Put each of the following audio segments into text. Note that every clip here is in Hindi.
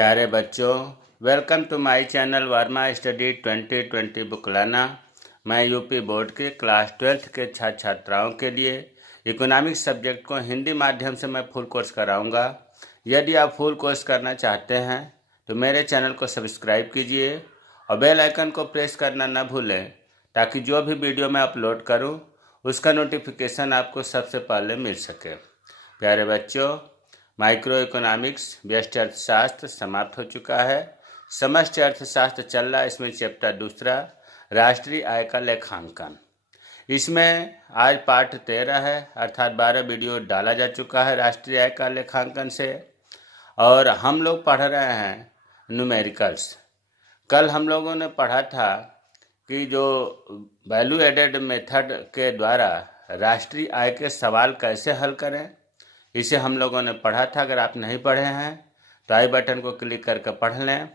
प्यारे बच्चों, welcome to my channel Verma study 2020 बुकलाना। मैं यूपी बोर्ड के क्लास 12th के छात्र छात्राओं के लिए इकोनॉमिक्स सब्जेक्ट को हिंदी माध्यम से मैं फुल कोर्स कराऊंगा। यदि आप फुल कोर्स करना चाहते हैं तो मेरे चैनल को सब्सक्राइब कीजिए और बेल आइकन को प्रेस करना न भूलें, ताकि जो भी वीडियो मैं अपलोड करूं उसका नोटिफिकेशन आपको सबसे पहले मिल सके। प्यारे बच्चों, माइक्रो इकोनॉमिक्स व्यष्टि अर्थशास्त्र समाप्त हो चुका है। समष्टि अर्थशास्त्र चल रहा है। इसमें चैप्टर दूसरा, राष्ट्रीय आय का लेखांकन। इसमें आज पाठ 13 है, अर्थात 12 वीडियो डाला जा चुका है राष्ट्रीय आय का लेखांकन से। और हम लोग पढ़ रहे हैं न्यूमेरिकल्स। कल हम लोगों ने पढ़ा था कि जो वैल्यू एडेड मेथड के द्वारा राष्ट्रीय आय के सवाल कैसे हल करें, इसे हम लोगों ने पढ़ा था। अगर आप नहीं पढ़े हैं तो आई बटन को क्लिक करके पढ़ लें।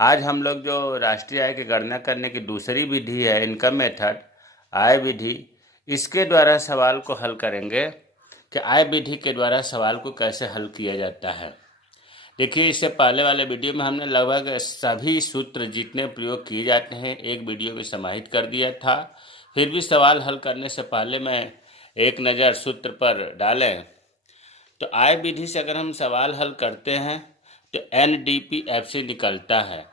आज हम लोग जो राष्ट्रीय आय की गणना करने की दूसरी विधि है, इनकम मेथड, आय विधि, इसके द्वारा सवाल को हल करेंगे कि आय विधि के द्वारा सवाल को कैसे हल किया जाता है। देखिए, इससे पहले वाले वीडियो में हमने लगभग सभी सूत्र जितने प्रयोग किए जाते हैं एक वीडियो में समाहित कर दिया था। फिर भी सवाल हल करने से पहले मैं एक नज़र सूत्र पर डालें तो आय विधि से अगर हम सवाल हल करते हैं तो NDPFC निकलता है।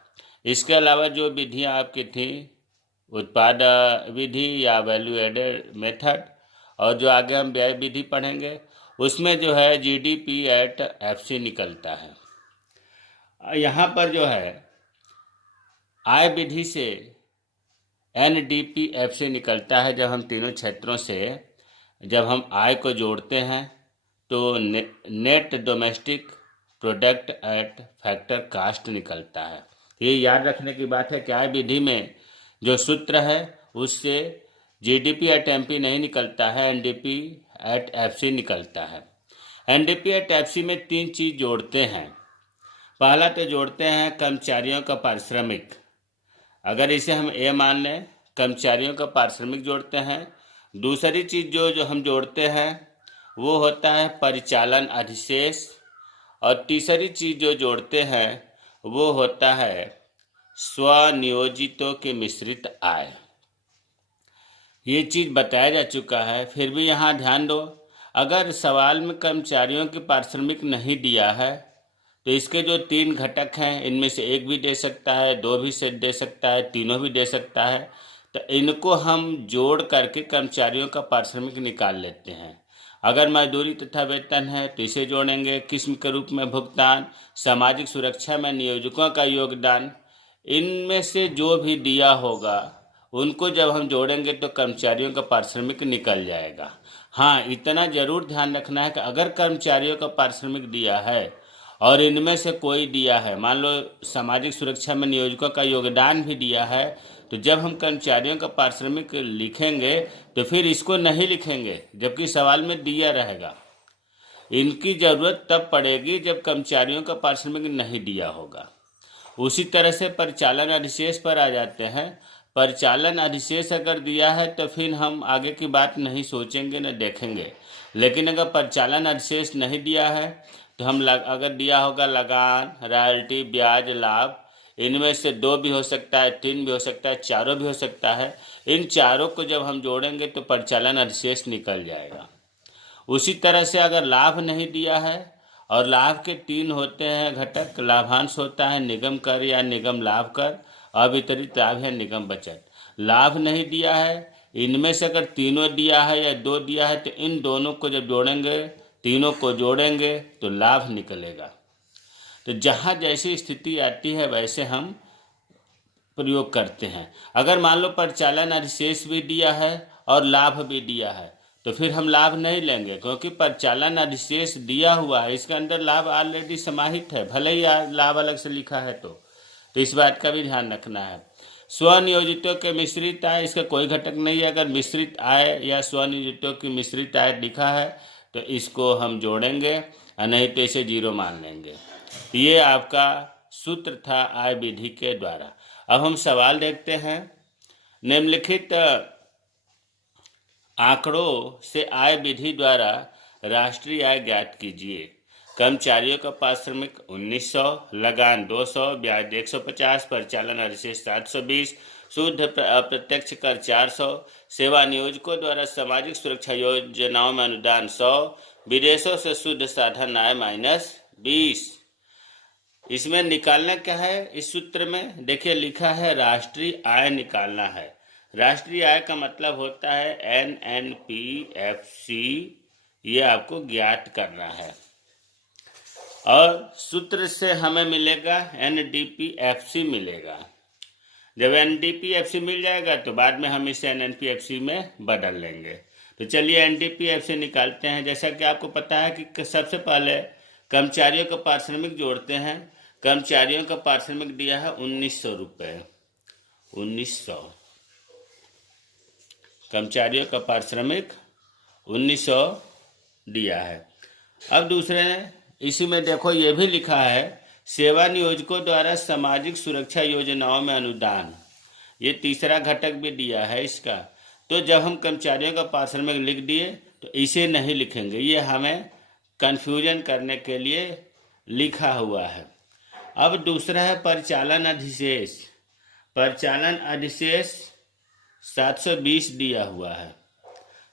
इसके अलावा जो विधियाँ आपकी थी, उत्पाद विधि या वैल्यू एडेड मेथड, और जो आगे हम व्यय विधि पढ़ेंगे उसमें जो है GDP@FC निकलता है। यहाँ पर जो है आय विधि से NDPFC निकलता है। जब हम तीनों क्षेत्रों से जब हम आय को जोड़ते हैं तो net domestic product at factor cost निकलता है। ये याद रखने की बात है कि आय विधि में जो सूत्र है उससे GDP@MP नहीं निकलता है, NDP@FC निकलता है। NDP@FC में तीन चीज़ जोड़ते हैं। पहला तो जोड़ते हैं कर्मचारियों का पारिश्रमिक। अगर इसे हम ए मान लें, कर्मचारियों का पारिश्रमिक जोड़ते हैं। दूसरी चीज़ जो हम जोड़ते हैं वो होता है परिचालन अधिशेष। और तीसरी चीज़ जो जोड़ते हैं वो होता है स्वनियोजितों की मिश्रित आय। ये चीज़ बताया जा चुका है। फिर भी यहाँ ध्यान दो, अगर सवाल में कर्मचारियों की पारिश्रमिक नहीं दिया है तो इसके जो तीन घटक हैं इनमें से एक भी दे सकता है, दो भी से दे सकता है, तीनों भी दे सकता है। तो इनको हम जोड़ करके कर्मचारियों का पारिश्रमिक निकाल लेते हैं। अगर मजदूरी तथा वेतन है तो इसे जोड़ेंगे, किस्म के रूप में भुगतान, सामाजिक सुरक्षा में नियोजकों का योगदान, इनमें से जो भी दिया होगा उनको जब हम जोड़ेंगे तो कर्मचारियों का पारिश्रमिक निकल जाएगा। हाँ, इतना ज़रूर ध्यान रखना है कि अगर कर्मचारियों का पारिश्रमिक दिया है और इनमें से कोई दिया है, मान लो सामाजिक सुरक्षा में नियोजकों का योगदान भी दिया है, तो जब हम कर्मचारियों का पारिश्रमिक लिखेंगे तो फिर इसको नहीं लिखेंगे जबकि सवाल में दिया रहेगा। इनकी ज़रूरत तब पड़ेगी जब कर्मचारियों का पारिश्रमिक नहीं दिया होगा। उसी तरह से परिचालन अधिशेष पर आ जाते हैं। परिचालन अधिशेष अगर दिया है तो फिर हम आगे की बात नहीं सोचेंगे न देखेंगे। लेकिन अगर परिचालन अधिशेष नहीं दिया है तो हम अगर दिया होगा लगान, रॉयल्टी, ब्याज, लाभ, इनमें से दो भी हो सकता है, तीन भी हो सकता है, चारों भी हो सकता है। इन चारों को जब हम जोड़ेंगे तो परिचालन अधिशेष निकल जाएगा। उसी तरह से अगर लाभ नहीं दिया है, और लाभ के तीन होते हैं घटक, लाभांश होता है निगम कर या निगम लाभ कर, अवितरित लाभ है निगम बचत। लाभ नहीं दिया है, इनमें से अगर तीनों दिया है या दो दिया है तो इन दोनों को जब जोड़ेंगे, तीनों को जोड़ेंगे तो लाभ निकलेगा। तो जहाँ जैसी स्थिति आती है वैसे हम प्रयोग करते हैं। अगर मान लो परिचालन अधिशेष भी दिया है और लाभ भी दिया है तो फिर हम लाभ नहीं लेंगे, क्योंकि परिचालन अधिशेष दिया हुआ है, इसके अंदर लाभ ऑलरेडी समाहित है, भले ही लाभ अलग से लिखा है। तो इस बात का भी ध्यान रखना है। स्वनियोजितों के मिश्रित आय, इसका कोई घटक नहीं है। अगर मिश्रित आय या स्वनियोजितों की मिश्रित आय लिखा है तो इसको हम जोड़ेंगे, और नहीं तो इसे जीरो मान लेंगे। ये आपका सूत्र था आय विधि के द्वारा। अब हम सवाल देखते हैं। निम्नलिखित आंकड़ों से आय विधि द्वारा राष्ट्रीय आय ज्ञात कीजिए। कर्मचारियों का पारिश्रमिक 1900, लगान 200, ब्याज 150, परिचालन अधिशेष 720, शुद्ध अप्रत्यक्ष कर 400, सेवा नियोजकों द्वारा सामाजिक सुरक्षा योजनाओं में अनुदान 100, विदेशों से शुद्ध साधन आय -20। इसमें निकालना क्या है? इस सूत्र में देखिए लिखा है राष्ट्रीय आय निकालना है। राष्ट्रीय आय का मतलब होता है NNPFC, ये आपको ज्ञात करना है और सूत्र से हमें मिलेगा NDPFC मिलेगा। जब NDPFC मिल जाएगा तो बाद में हम इसे NNPFC में बदल लेंगे। तो चलिए NDPFC निकालते हैं। जैसा कि आपको पता है कि सबसे पहले कर्मचारियों का पारिश्रमिक जोड़ते हैं। कर्मचारियों का पारिश्रमिक दिया है 1900 रुपये, 1900। कर्मचारियों का पारिश्रमिक 1900 दिया है। अब दूसरे इसी में देखो ये भी लिखा है सेवा नियोजकों द्वारा सामाजिक सुरक्षा योजनाओं में अनुदान, ये तीसरा घटक भी दिया है इसका। तो जब हम कर्मचारियों का पारिश्रमिक लिख दिए तो इसे नहीं लिखेंगे, ये हमें कन्फ्यूजन करने के लिए लिखा हुआ है। अब दूसरा है परिचालन अधिशेष। परिचालन अधिशेष 720 दिया हुआ है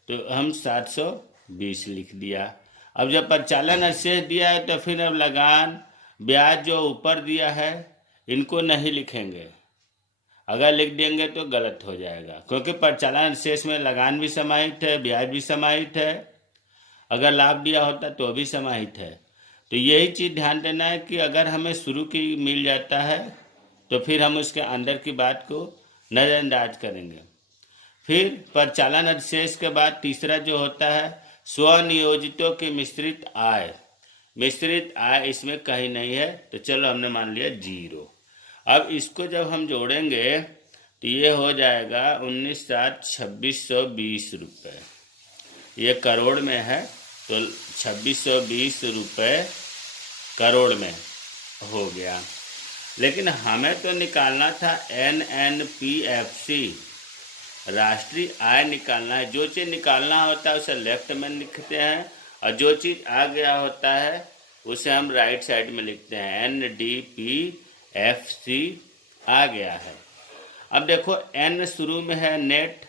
तो हम 720 लिख दिया। अब जब परिचालन अधिशेष दिया है तो फिर अब लगान ब्याज जो ऊपर दिया है इनको नहीं लिखेंगे। अगर लिख देंगे तो गलत हो जाएगा, क्योंकि परिचालन अधिशेष में लगान भी समाहित है, ब्याज भी समाहित है, अगर लाभ दिया होता तो भी समाहित है। तो यही चीज़ ध्यान देना है कि अगर हमें शुरू की मिल जाता है तो फिर हम उसके अंदर की बात को नज़रअंदाज करेंगे। फिर परिचालन अधिशेष के बाद तीसरा जो होता है स्वनियोजितों की मिश्रित आय। मिश्रित आय इसमें कहीं नहीं है तो चलो हमने मान लिया 0। अब इसको जब हम जोड़ेंगे तो ये हो जाएगा 19,72620 रुपये। ये करोड़ में है तो 2620 रुपये करोड़ में हो गया। लेकिन हमें तो निकालना था NNPFC, राष्ट्रीय आय निकालना है। जो चीज़ निकालना होता है उसे लेफ्ट में लिखते हैं और जो चीज़ आ गया होता है उसे हम राइट साइड में लिखते हैं। NDPFC आ गया है। अब देखो N शुरू में है नेट,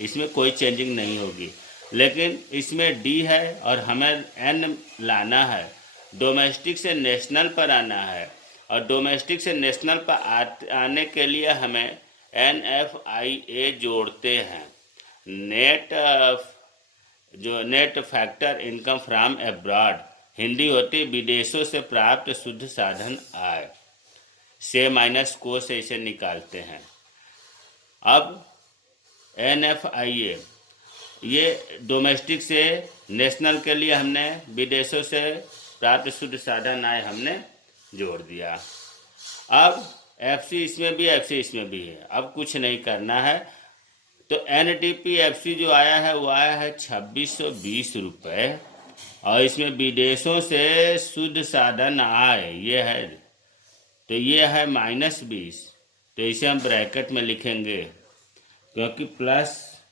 इसमें कोई चेंजिंग नहीं होगी, लेकिन इसमें D है और हमें N लाना है। डोमेस्टिक से नेशनल पर आना है और डोमेस्टिक से नेशनल पर आने के लिए हमें NFIA जोड़ते हैं। Net factor income from abroad, Hindi होती विदेशों से प्राप्त शुद्ध साधन आय, से माइनस को से इसे निकालते हैं। अब NFIA ये डोमेस्टिक से नेशनल के लिए हमने विदेशों से प्राप्त शुद्ध साधन आय हमने जोड़ दिया। अब FC इसमें भी FC इसमें भी है, अब कुछ नहीं करना है। तो NDPFC जो आया है वो आया है 2620 रुपये और इसमें विदेशों से शुद्ध साधन आय ये है, तो ये है -20। तो इसे हम ब्रैकेट में लिखेंगे क्योंकि प्लस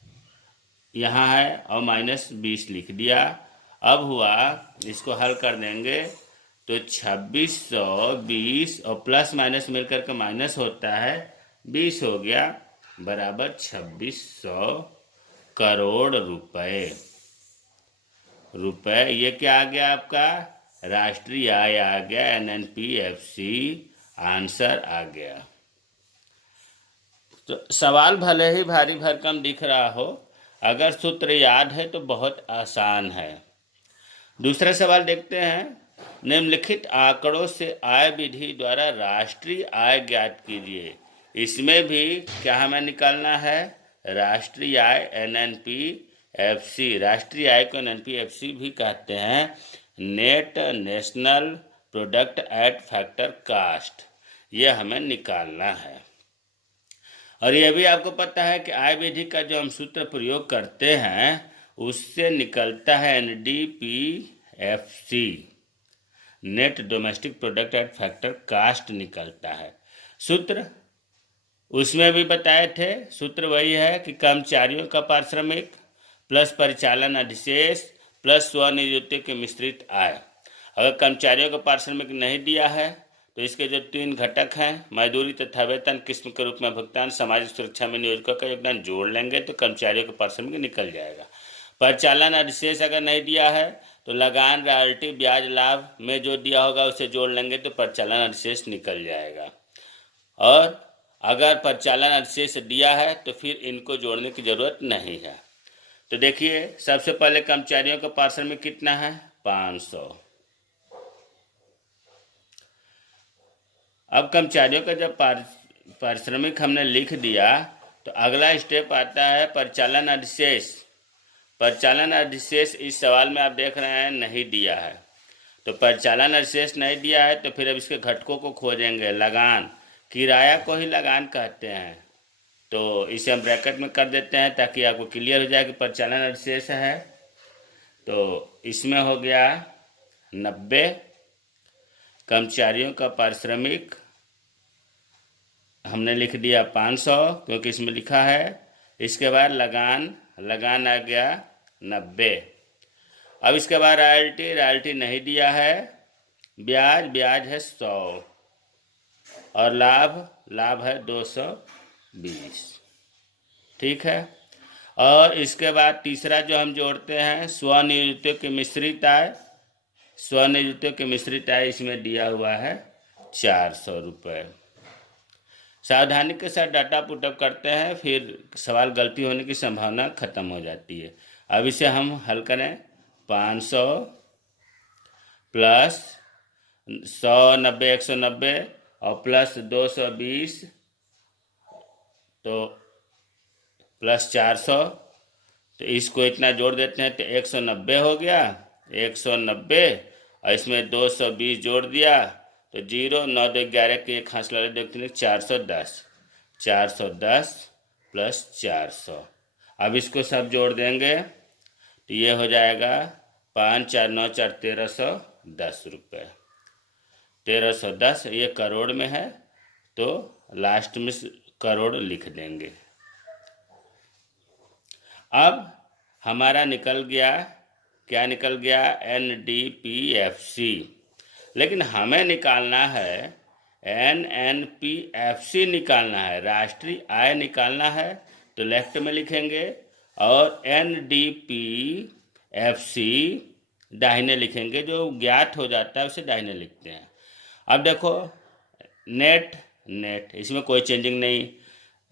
यहाँ है और -20 लिख दिया। अब हुआ इसको हल कर देंगे तो 2620 और प्लस माइनस मिलकर के माइनस होता है 20 हो गया, बराबर 2600 करोड़ रुपए। ये क्या आ गया आपका? राष्ट्रीय आय आ गया, NNPFC आंसर आ गया। तो सवाल भले ही भारी भरकम दिख रहा हो, अगर सूत्र याद है तो बहुत आसान है। दूसरा सवाल देखते हैं। निम्नलिखित आंकड़ों से आय विधि द्वारा राष्ट्रीय आय ज्ञात कीजिए। इसमें भी क्या हमें निकालना है? राष्ट्रीय आय NNPFC। राष्ट्रीय आय को NNPFC भी कहते हैं, net national product at factor cost. ये हमें निकालना है। और यह भी आपको पता है कि आय विधि का जो हम सूत्र प्रयोग करते हैं उससे निकलता है NDPFC, net domestic product at factor cost निकलता है। सूत्र उसमें भी बताए थे, सूत्र वही है कि कर्मचारियों का पारिश्रमिक प्लस परिचालन अधिशेष प्लस स्वनियोजित की मिश्रित आय। अगर कर्मचारियों को पारिश्रमिक नहीं दिया है तो इसके जो 3 घटक हैं, मजदूरी तथा वेतन किस्म के रूप में भुगतान, सामाजिक सुरक्षा में नियोजकों का योगदान जोड़ लेंगे तो कर्मचारियों को पारिश्रमिक निकल जाएगा। परिचालन अधिशेष अगर नहीं दिया है तो लगान, रॉयल्टी, ब्याज, लाभ में जो दिया होगा उसे जोड़ लेंगे तो परिचालन अधिशेष निकल जाएगा। और अगर परिचालन अधिशेष दिया है तो फिर इनको जोड़ने की जरूरत नहीं है। तो देखिए, सबसे पहले कर्मचारियों का पारिश्रमिक कितना है, 500। अब कर्मचारियों का जब पारिश्रमिक हमने लिख दिया तो अगला स्टेप आता है परिचालन अधिशेष। परिचालन अधिशेष इस सवाल में आप देख रहे हैं नहीं दिया है, तो परिचालन अधिशेष नहीं दिया है तो फिर अब इसके घटकों को खोजेंगे। लगान, किराया को ही लगान कहते हैं, तो इसे हम ब्रैकेट में कर देते हैं ताकि आपको क्लियर हो जाए कि परिचालन अधिशेष है। तो इसमें हो गया 90। कर्मचारियों का पारिश्रमिक हमने लिख दिया 500 क्योंकि इसमें लिखा है। इसके बाद लगान आ गया 90। अब इसके बाद रॉयल्टी नहीं दिया है, ब्याज है 100 और लाभ है 220। ठीक है। और इसके बाद तीसरा जो हम जोड़ते हैं स्वनियोजितों की मिश्रित आय। स्वनियोजितों की मिश्रित आय इसमें दिया हुआ है 400 रुपये। सावधानी के साथ डाटा पुटअप करते हैं, फिर सवाल गलती होने की संभावना खत्म हो जाती है। अब इसे हम हल करें। 500 प्लस 100, 90, 190 और प्लस 220 तो प्लस 400, तो इसको इतना जोड़ देते हैं तो 190 हो गया। 190 और इसमें 220 जोड़ दिया तो 0, 9, 2, 11 के एक हासिल देखते हैं 410 प्लस 400। अब इसको सब जोड़ देंगे तो ये हो जाएगा 5, 4, 9, 4, 1310 रुपये। 1310 ये करोड़ में है तो लास्ट में करोड़ लिख देंगे। अब हमारा निकल गया, क्या निकल गया, NDPFC। लेकिन हमें निकालना है NNPFC निकालना है, राष्ट्रीय आय निकालना है, तो लेफ्ट में लिखेंगे और NDPFC दाहिने लिखेंगे। जो ज्ञात हो जाता है उसे दाहिने लिखते हैं। अब देखो नेट इसमें कोई चेंजिंग नहीं।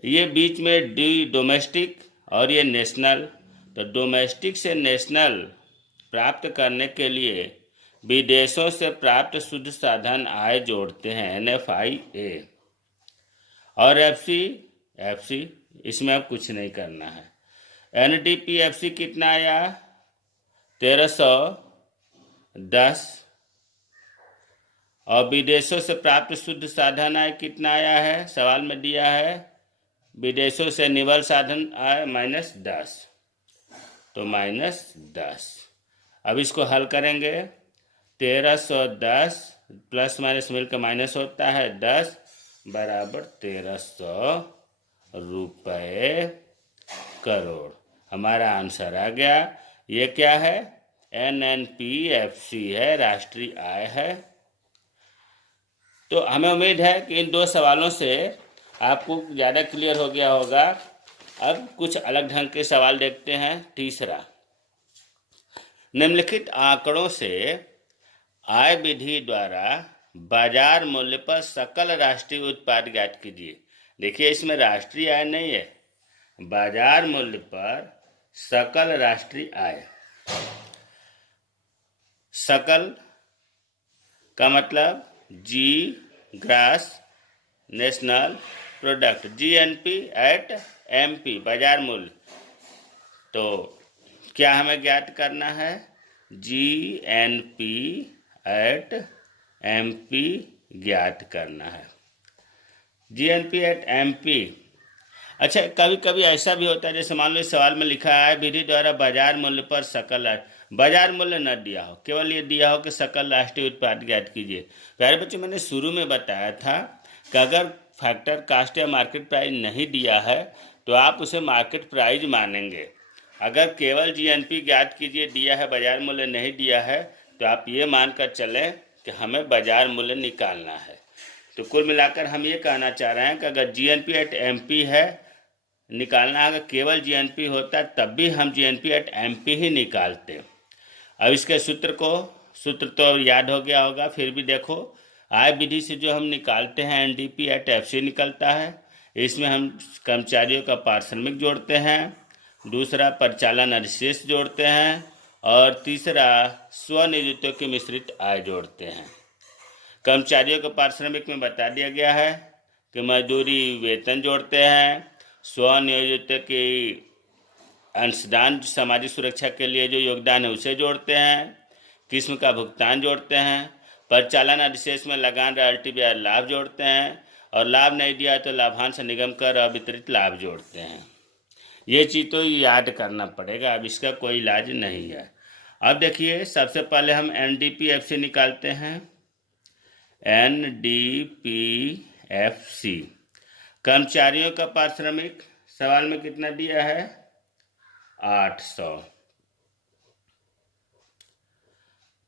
ये बीच में डोमेस्टिक और ये नेशनल, तो डोमेस्टिक से नेशनल प्राप्त करने के लिए विदेशों से प्राप्त शुद्ध साधन आय जोड़ते हैं NFIA। और FC इसमें अब कुछ नहीं करना है। NDPFC कितना आया, 1310 और विदेशों से प्राप्त शुद्ध साधन आय कितना आया है, सवाल में दिया है विदेशों से निवल साधन आय -10, तो -10। अब इसको हल करेंगे। 1310 प्लस माइनस मिलकर माइनस होता है 10 बराबर 1300 रुपये करोड़। हमारा आंसर आ गया। ये क्या है, NNPFC है, राष्ट्रीय आय है। तो हमें उम्मीद है कि इन 2 सवालों से आपको ज़्यादा क्लियर हो गया होगा। अब कुछ अलग ढंग के सवाल देखते हैं। तीसरा, निम्नलिखित आंकड़ों से आय विधि द्वारा बाजार मूल्य पर सकल राष्ट्रीय उत्पाद ज्ञात कीजिए। देखिए, इसमें राष्ट्रीय आय नहीं है, बाजार मूल्य पर सकल राष्ट्रीय आय। सकल का मतलब G gross national product, GNP at MP बाजार मूल्य। तो क्या हमें ज्ञात करना है, GNP एट MP ज्ञात करना है, GNP एट MP। अच्छा, कभी कभी ऐसा भी होता है, जैसे मान लो इस सवाल में लिखा है विधि द्वारा बाजार मूल्य पर सकल, बाजार मूल्य न दिया हो, केवल ये दिया हो कि सकल राष्ट्रीय उत्पाद ज्ञात कीजिए। प्यारे बच्चों, मैंने शुरू में बताया था कि अगर फैक्टर कास्ट या मार्केट प्राइस नहीं दिया है तो आप उसे मार्केट प्राइस मानेंगे। अगर केवल GNP ज्ञात कीजिए दिया है, बाजार मूल्य नहीं दिया है, तो आप ये मानकर चलें कि हमें बाजार मूल्य निकालना है। तो कुल मिलाकर हम ये कहना चाह रहे हैं कि अगर जीएनपी एट एमपी है निकालना, अगर केवल जीएनपी होता तब भी हम जीएनपी एट एमपी ही निकालते। अब इसके सूत्र तो याद हो गया होगा, फिर भी देखो, आय विधि से जो हम निकालते हैं एनडीपी एट एफसी निकलता है। इसमें हम कर्मचारियों का पारिश्रमिक जोड़ते हैं, दूसरा परिचालन अधिशेष जोड़ते हैं और तीसरा स्वनियोजितों की मिश्रित आय जोड़ते हैं। कर्मचारियों के पारिश्रमिक में बता दिया गया है कि मजदूरी वेतन जोड़ते हैं, स्वनियोजित की अंशदान सामाजिक सुरक्षा के लिए जो योगदान है उसे जोड़ते हैं, किस्म का भुगतान जोड़ते हैं, परिचालन अधिशेष में लगान रॉयल्टी ब्याज लाभ जोड़ते हैं और लाभ नहीं दिया तो लाभांश निगम कर अवितरित लाभ जोड़ते हैं। ये चीज़ तो याद करना पड़ेगा, अब इसका कोई इलाज नहीं है। अब देखिए, सबसे पहले हम एनडीपीएफसी निकालते हैं। एनडीपीएफसी कर्मचारियों का पारिश्रमिक सवाल में कितना दिया है? 800।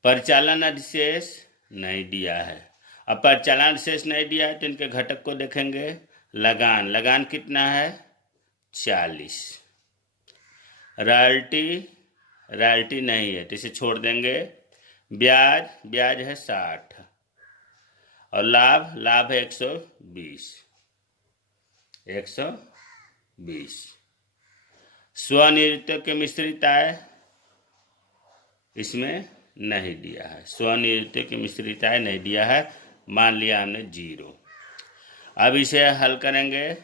परिचालन अधिशेष नहीं दिया है। अब परिचालन अधिशेष नहीं दिया है तो इनके घटक को देखेंगे। लगान कितना है? 40। रॉयल्टी नहीं है तो इसे छोड़ देंगे। ब्याज है 60 और लाभ है 120। स्वनियोजित के मिश्रित आय इसमें नहीं दिया है, स्वनियोजित की मिश्रित आय नहीं दिया है, मान लिया हमने 0। अब इसे हल करेंगे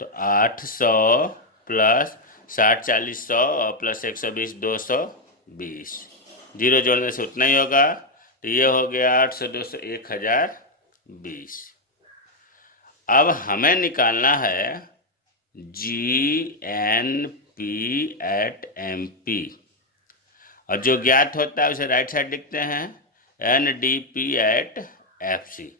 तो 800 प्लस 60 40 100 और प्लस 120 220, 0 जोड़ने से उतना ही होगा। तो ये हो गया 800 200 1020। अब हमें निकालना है जीएनपी एट एमपी और जो ज्ञात होता है उसे राइट साइड लिखते हैं एनडीपी एट एफसी।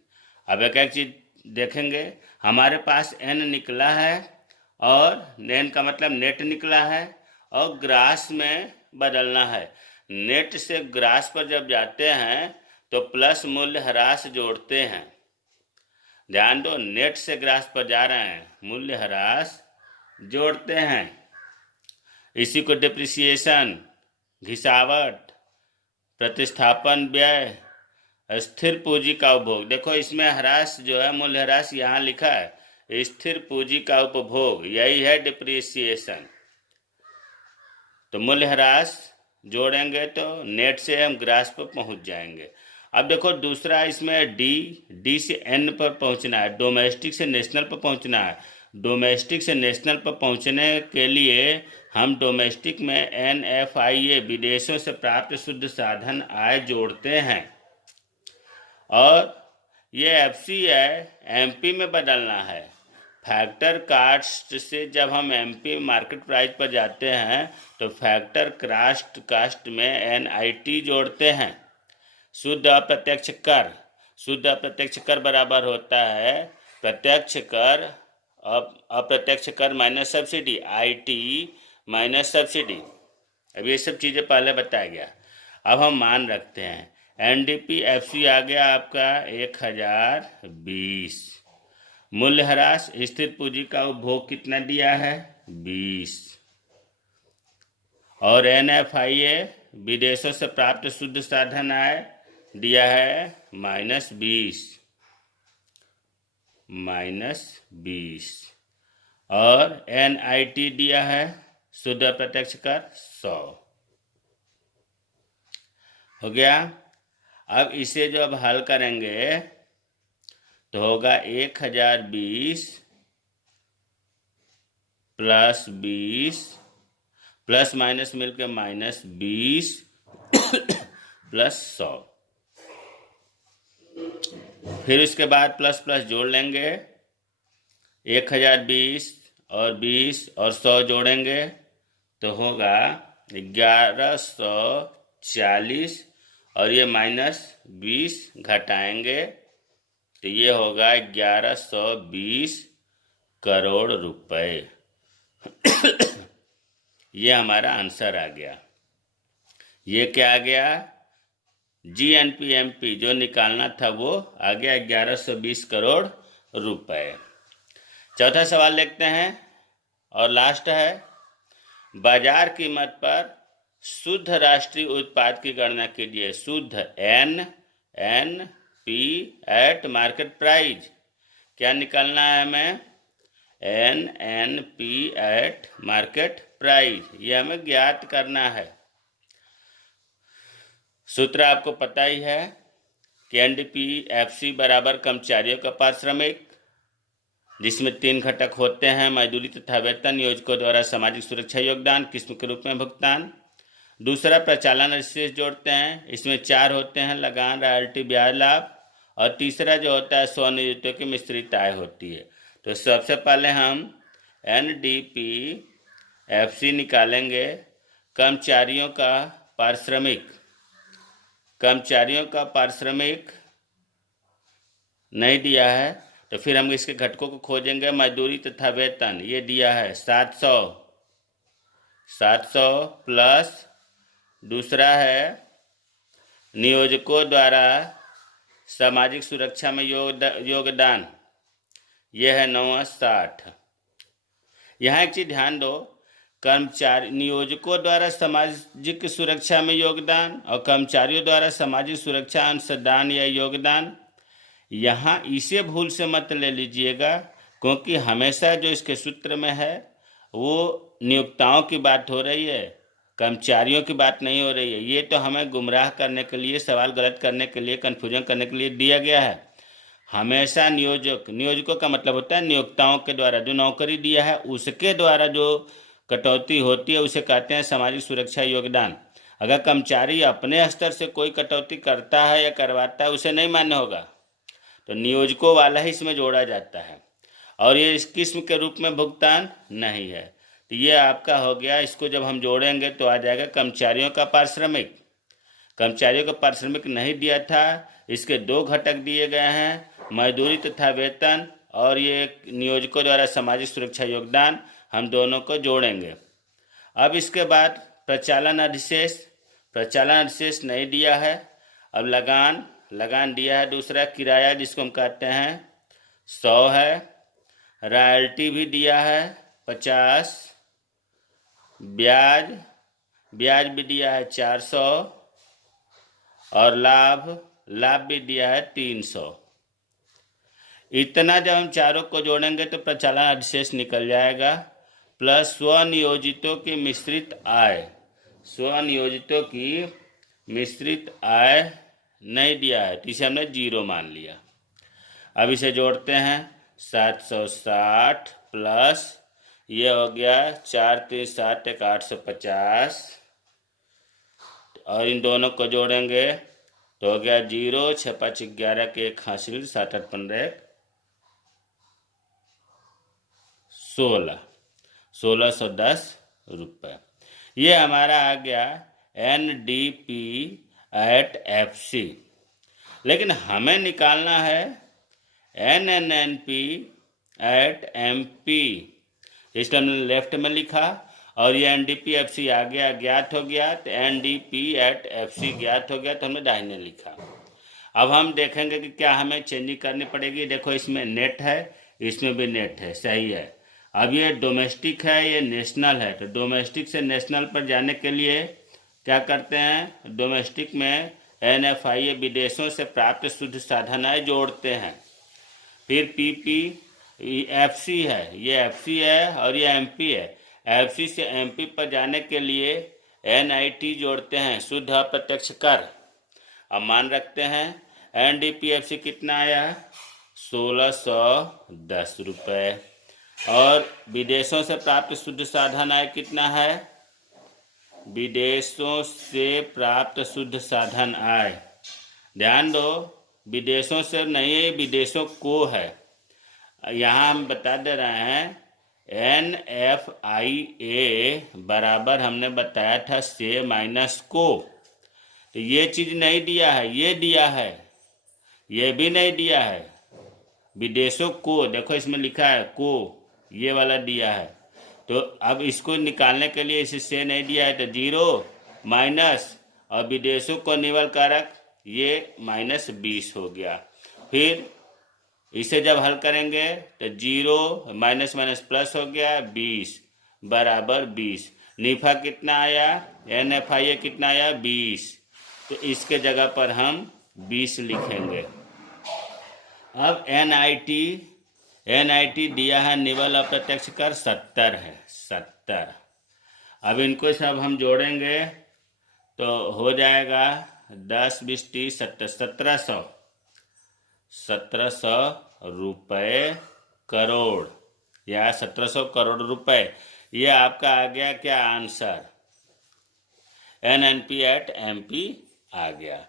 अब एक एक चीज देखेंगे, हमारे पास एन निकला है और एन का मतलब नेट निकला है और ग्रास में बदलना है। नेट से ग्रास पर जब जाते हैं तो प्लस मूल्य ह्रास जोड़ते हैं। ध्यान दो, नेट से ग्रास पर जा रहे हैं, मूल्य ह्रास जोड़ते हैं। इसी को डिप्रिसिएशन, घिसावट, प्रतिस्थापन व्यय, स्थिर पूंजी का उपभोग, देखो इसमें ह्रास जो है मूल्य ह्रास यहाँ लिखा है, स्थिर पूंजी का उपभोग, यही है डिप्रिसिएशन। तो मूल्य ह्रास जोड़ेंगे तो नेट से हम ग्रास पर पहुंच जाएंगे। अब देखो दूसरा इसमें डी से एन पर पहुंचना है, डोमेस्टिक से नेशनल पर पहुंचना है। डोमेस्टिक से नेशनल पर पहुंचने के लिए हम डोमेस्टिक में NFIA विदेशों से प्राप्त शुद्ध साधन आय जोड़ते हैं और ये FC है MP में बदलना है। फैक्टर कास्ट से जब हम MP मार्केट प्राइस पर जाते हैं तो फैक्टर कास्ट में NIT जोड़ते हैं। शुद्ध अप्रत्यक्ष कर बराबर होता है प्रत्यक्ष कर अप्रत्यक्ष कर minus subsidy, IT minus subsidy. अब ये सब चीज़ें पहले बताया गया। अब हम मान रखते हैं NDPFC आ गया आपका 1020। मूल्य ह्रास स्थिर पूंजी का उपभोग कितना दिया है? 20 और NFIA विदेशों से प्राप्त शुद्ध साधन आय दिया है -20 और NIT दिया है शुद्ध अप्रत्यक्ष कर 100। हो गया। अब इसे जो अब हल करेंगे तो होगा 1020 प्लस 20 प्लस माइनस मिलकर -20 प्लस 100। फिर इसके बाद प्लस प्लस जोड़ लेंगे, 1020 और 20 और 100 जोड़ेंगे तो होगा 1140 और ये -20 घटाएंगे तो ये होगा 1120 करोड़ रुपए। ये हमारा आंसर आ गया। ये क्या आ गया? GNP/MP जो निकालना था वो आ गया 1120 करोड़ रुपए। चौथा सवाल देखते हैं और लास्ट है, बाजार कीमत पर शुद्ध राष्ट्रीय उत्पाद की गणना कीजिए। शुद्ध NNP एट मार्केट प्राइस। क्या निकालना है हमें? NNP एट मार्केट प्राइस, ये हमें ज्ञात करना है। सूत्र आपको पता ही है कि NDP/FC बराबर कर्मचारियों का पारिश्रमिक, जिसमें 3 घटक होते हैं, मजदूरी तथा वेतन, नियोजकों द्वारा सामाजिक सुरक्षा योगदान किस्म के रूप में भुगतान। दूसरा प्रचालन अधिशेष जोड़ते हैं, इसमें 4 होते हैं, लगान, रॉयल्टी, ब्याज लाभ। और तीसरा जो होता है स्वनियोजितों की मिश्रित आय होती है। तो सबसे पहले हम NDP/FC निकालेंगे। कर्मचारियों का पारिश्रमिक, कर्मचारियों का पारिश्रमिक नहीं दिया है तो फिर हम इसके घटकों को खोजेंगे। मजदूरी तथा वेतन ये दिया है 700 प्लस दूसरा है नियोजकों द्वारा सामाजिक सुरक्षा में योगदान, यह है 960। यहाँ एक चीज ध्यान दो, कर्मचारी नियोजकों द्वारा सामाजिक सुरक्षा में योगदान और कर्मचारियों द्वारा सामाजिक सुरक्षा अंशदान या योगदान, यहाँ इसे भूल से मत ले लीजिएगा, क्योंकि हमेशा जो इसके सूत्र में है वो नियोक्ताओं की बात हो रही है, कर्मचारियों की बात नहीं हो रही है। ये तो हमें गुमराह करने के लिए, सवाल गलत करने के लिए, कन्फ्यूजन करने के लिए दिया गया है। हमेशा नियोजकों का मतलब होता है नियोक्ताओं के द्वारा जो नौकरी दिया है उसके द्वारा जो कटौती होती है उसे कहते हैं सामाजिक सुरक्षा योगदान। अगर कर्मचारी अपने स्तर से कोई कटौती करता है या करवाता है उसे नहीं मान्य होगा, तो नियोजकों वाला ही इसमें जोड़ा जाता है और ये इस किस्म के रूप में भुगतान नहीं है। तो ये आपका हो गया। इसको जब हम जोड़ेंगे तो आ जाएगा कर्मचारियों का पारिश्रमिक। कर्मचारियों का पारिश्रमिक नहीं दिया था, इसके 2 घटक दिए गए हैं, मजदूरी तथा वेतन और ये नियोजकों द्वारा सामाजिक सुरक्षा योगदान, हम दोनों को जोड़ेंगे। अब इसके बाद प्रचालन अधिशेष नहीं दिया है। अब लगान दिया है। दूसरा किराया जिसको हम कहते हैं 100 है, रॉयल्टी भी दिया है 50, ब्याज भी दिया है 400 और लाभ भी दिया है 300। इतना जब हम चारों को जोड़ेंगे तो प्रचालन अधिशेष निकल जाएगा, प्लस स्वनियोजितों की मिश्रित आय नहीं दिया है तो इसे हमने 0 मान लिया। अब इसे जोड़ते हैं 760 प्लस ये हो गया 4 3 7 1 850 और इन दोनों को जोड़ेंगे तो हो गया 0 6 5 11 के 1 हासिल 7 8 15 1610 रुपये। ये हमारा आ गया NDP/FC। लेकिन हमें निकालना है NNNP/MP, इसलिए हमने लेफ्ट में लिखा और ये NDP/FC आ गया, ज्ञात हो गया, तो NDP/FC ज्ञात हो गया तो हमने दाहिने लिखा। अब हम देखेंगे कि क्या हमें चेंजिंग करनी पड़ेगी। देखो इसमें नेट है, इसमें भी नेट है, सही है। अब ये डोमेस्टिक है, ये नेशनल है, तो डोमेस्टिक से नेशनल पर जाने के लिए क्या करते हैं, डोमेस्टिक में NFI विदेशों से प्राप्त शुद्ध साधन आय जोड़ते हैं। फिर PP/FC है, ये FC है और ये MP है। FC से MP पर जाने के लिए NIT जोड़ते हैं, शुद्ध अप्रत्यक्ष कर। अब मान रखते हैं NDP/FC कितना आया, 1610 रुपये। और विदेशों से प्राप्त शुद्ध साधन आय कितना है, विदेशों से प्राप्त शुद्ध साधन आय, ध्यान दो विदेशों से नहीं, विदेशों को है। यहाँ हम बता दे रहे हैं NFIA बराबर हमने बताया था से माइनस को, तो ये चीज़ नहीं दिया है, ये दिया है, ये भी नहीं दिया है। विदेशों को देखो इसमें लिखा है को, ये वाला दिया है। तो अब इसको निकालने के लिए इसे से नहीं दिया है तो 0 माइनस और विदेशों को निवल कारक ये -20 हो गया। फिर इसे जब हल करेंगे तो 0 माइनस माइनस प्लस हो गया, 20 बराबर 20। निफा कितना आया, NFIA कितना आया, 20। तो इसके जगह पर हम 20 लिखेंगे। अब NIT दिया है निवल अप्रत्यक्ष कर 70 है, 70। अब इनको सब हम जोड़ेंगे तो हो जाएगा 10 20 30 70, 1700 रुपये करोड़, या 1700 करोड़ रुपए। ये आपका आ गया क्या आंसर, NNP@MP आ गया।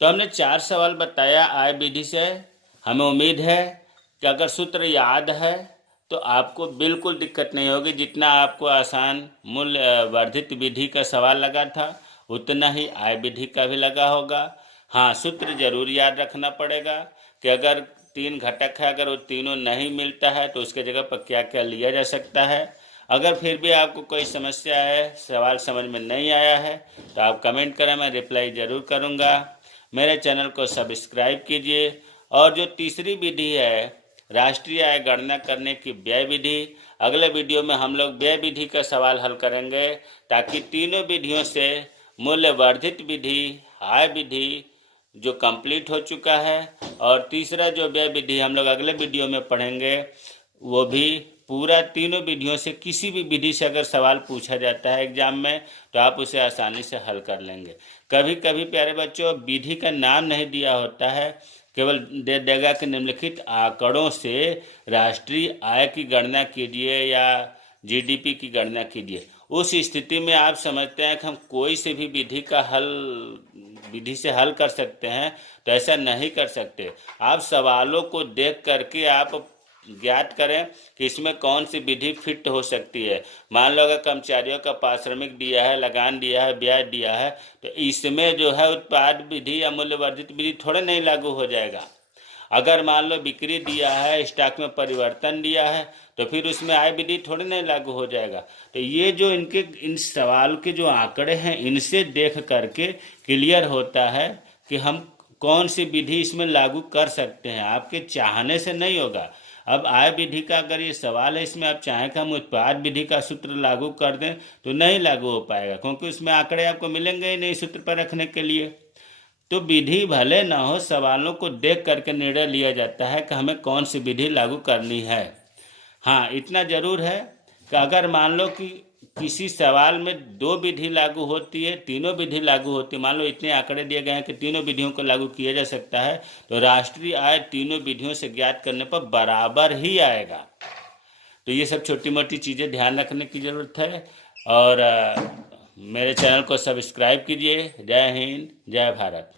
तो हमने 4 सवाल बताया आय विधि से। हमें उम्मीद है कि अगर सूत्र याद है तो आपको बिल्कुल दिक्कत नहीं होगी। जितना आपको आसान मूल्य वर्धित विधि का सवाल लगा था उतना ही आय विधि का भी लगा होगा। हाँ, सूत्र जरूर याद रखना पड़ेगा कि अगर 3 घटक है, अगर वो तीनों नहीं मिलता है तो उसके जगह पर क्या क्या लिया जा सकता है। अगर फिर भी आपको कोई समस्या है, सवाल समझ में नहीं आया है तो आप कमेंट करें, मैं रिप्लाई ज़रूर करूँगा। मेरे चैनल को सब्सक्राइब कीजिए। और जो तीसरी विधि है राष्ट्रीय आय गणना करने की व्यय विधि, अगले वीडियो में हम लोग व्यय विधि का सवाल हल करेंगे, ताकि तीनों विधियों से मूल्य वर्धित विधि, आय विधि जो कंप्लीट हो चुका है, और तीसरा जो व्यय विधि हम लोग अगले वीडियो में पढ़ेंगे, वो भी पूरा तीनों विधियों से किसी भी विधि से अगर सवाल पूछा जाता है एग्जाम में तो आप उसे आसानी से हल कर लेंगे। कभी कभी प्यारे बच्चों विधि का नाम नहीं दिया होता है, केवल दे देगा कि निम्नलिखित आंकड़ों से राष्ट्रीय आय की गणना कीजिए या GDP की गणना कीजिए। उस स्थिति में आप समझते हैं कि हम कोई से भी विधि से हल कर सकते हैं, तो ऐसा नहीं कर सकते। आप सवालों को देख करके आप ज्ञात करें कि इसमें कौन सी विधि फिट हो सकती है। मान लो अगर कर्मचारियों का पारिश्रमिक दिया है, लगान दिया है, ब्याज दिया है, तो इसमें जो है उत्पाद विधि या मूल्यवर्धित विधि थोड़े नहीं लागू हो जाएगा। अगर मान लो बिक्री दिया है, स्टॉक में परिवर्तन दिया है, तो फिर उसमें आय विधि थोड़ी नहीं लागू हो जाएगा। तो ये जो इन सवाल के जो आंकड़े हैं इनसे देख करके क्लियर होता है कि हम कौन सी विधि इसमें लागू कर सकते हैं। आपके चाहने से नहीं होगा। अब आय विधि का अगर ये सवाल है, इसमें आप चाहें कि हम उत्पाद विधि का सूत्र लागू कर दें तो नहीं लागू हो पाएगा, क्योंकि उसमें आंकड़े आपको मिलेंगे ही नहीं सूत्र पर रखने के लिए। तो विधि भले ना हो, सवालों को देख करके निर्णय लिया जाता है कि हमें कौन सी विधि लागू करनी है। हाँ, इतना जरूर है कि अगर मान लो कि किसी सवाल में 2 विधि लागू होती है, तीनों विधि लागू होती है, मान लो इतने आंकड़े दिए गए हैं कि तीनों विधियों को लागू किया जा सकता है, तो राष्ट्रीय आय तीनों विधियों से ज्ञात करने पर बराबर ही आएगा। तो ये सब छोटी मोटी चीज़ें ध्यान रखने की ज़रूरत है। और मेरे चैनल को सब्सक्राइब कीजिए। जय हिंद, जय भारत।